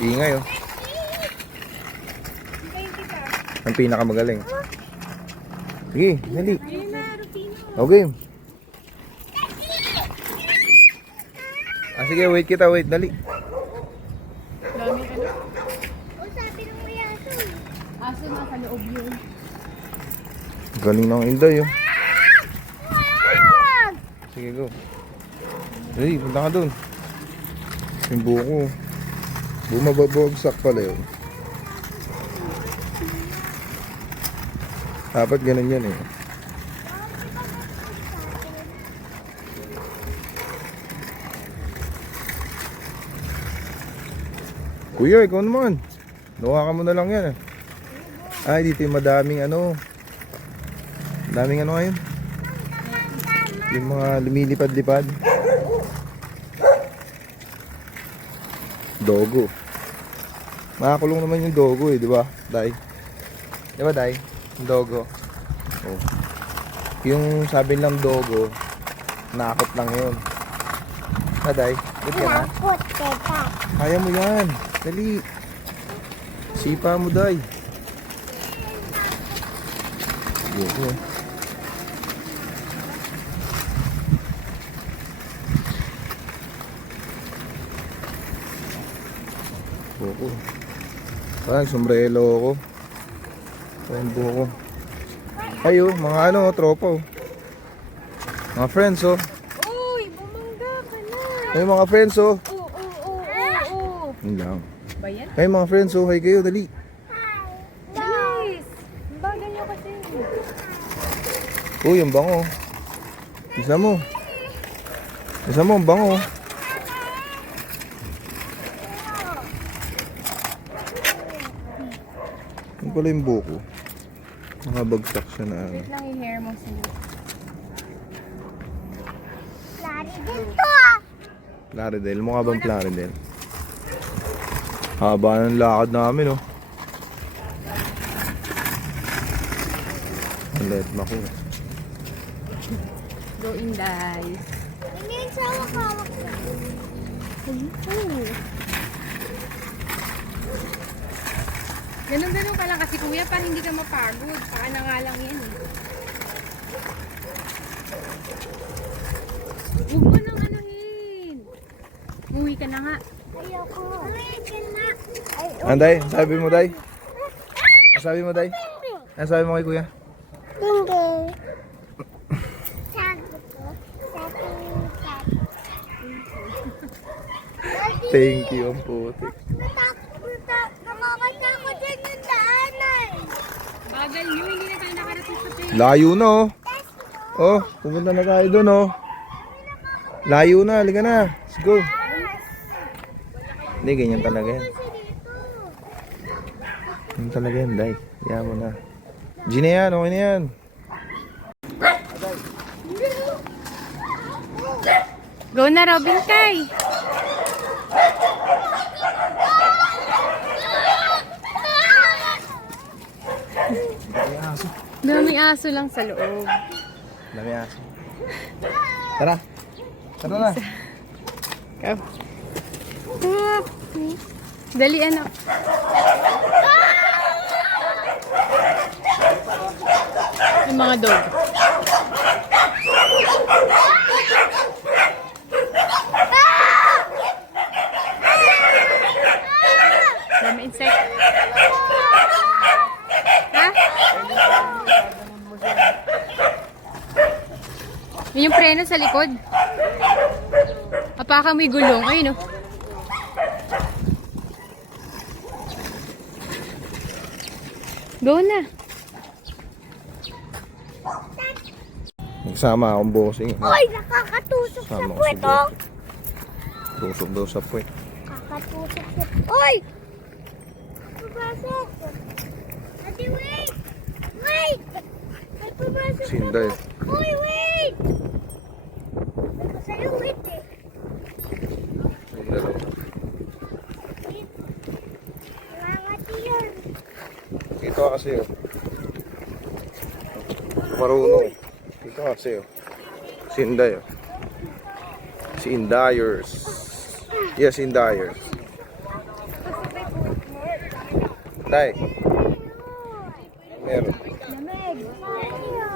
Ingay oh. Ang pinakamagaling. Sige, dali. Okay. Sige, wait kita, wait, dali. Dami ka na. O sabi ng may aso. Aso na sa loob yun. Galing ng Inday oh. Wag! Sige, go. Hey, punta ka dun. Yung buko. Bumababagsak pala yun. Dapat ganun yan eh. Kuya, ikaw naman. Nuha ka mo na lang yan eh. Ay, dito yung madaming ano. Daming ano ngayon. Yung mga lumilipad-lipad. Dogo. Makakulong naman yung dogo eh, di ba? Day. Di ba, Day? Yung dogo. Oh. Yung sabi lang dogo, nakakot lang yun. Ha, Day? Good ka na? Nakot, teka. Kaya mo yan. Dali. Sipa mo, Day. Dogo. Buko. Parang sombrero ako. Parang buko. Ayo, mga ano, tropa oh. Mga friends oh. Uy, bumangga ka na. Ay mga friends oh. Oo. Yun lang. Ba yan? Ay mga friends oh, hi kayo, dali. Bilis. Bagal nyo kasi. Uy, ang bango. Isa mo. Isa mo, ang bango. Yung pala yung buko. Nakabagsak siya na ano. Wait lang yung hair mo sa'yo. Lari din to ah. Plaridel, mukha bang Plaridel? Haba ng lakad namin oh. Let mako. Go in, guys. Hindi yung sawak-hawak na. Ganun-ganun ka lang kasi kuya para hindi ka mapagod. Baka na nga lang yan eh. Huwag mo nang anuhin. Uwi ka na nga. Ayoko. Ay, na. Ay, Anday, sabi mo, Day? Sabi mo, Day? Ano sabi mo kay kuya? hindi. Sabi ko. Sabi ko. Thank you, ang puti. Nakakata ko din yung daanan. Bagal nyo, hindi na tayo nakarating sa tayo. Layo na oh. Oh, pupunta na tayo doon oh. Layo na, halika na. Let's go. Hindi, ganyan talaga yan. Ganyan talaga yan, Day. Kaya mo na. G na yan, okay na yan. Go na, Robin Kai. Daming aso lang sa loob. Dami aso. Tara. Tara na. Go. Dali, anak. Yung mga dog. Dami insect. Ha? Yun yung preno sa likod. Apaka mo yung gulong. Ayun, oh. Go na. Nagsama akong bossing. Uy, nakakatusok sa Sama ko puwet si oh. Tusok daw sa puwet. Nakakatusok sa... Uy! Papasok! Ate, wait! Wait! May papasok sa Sinday. Uy, wait! May ko sa'yo, wait eh. Yung dalawa. Wait. Nangangati yun. Dito ka kasi oh. Marunong. Dito ka kasi oh. Si Inday oh. Si Indayers. Yes, Indayers. Day, meron. Lamig. Ayaw.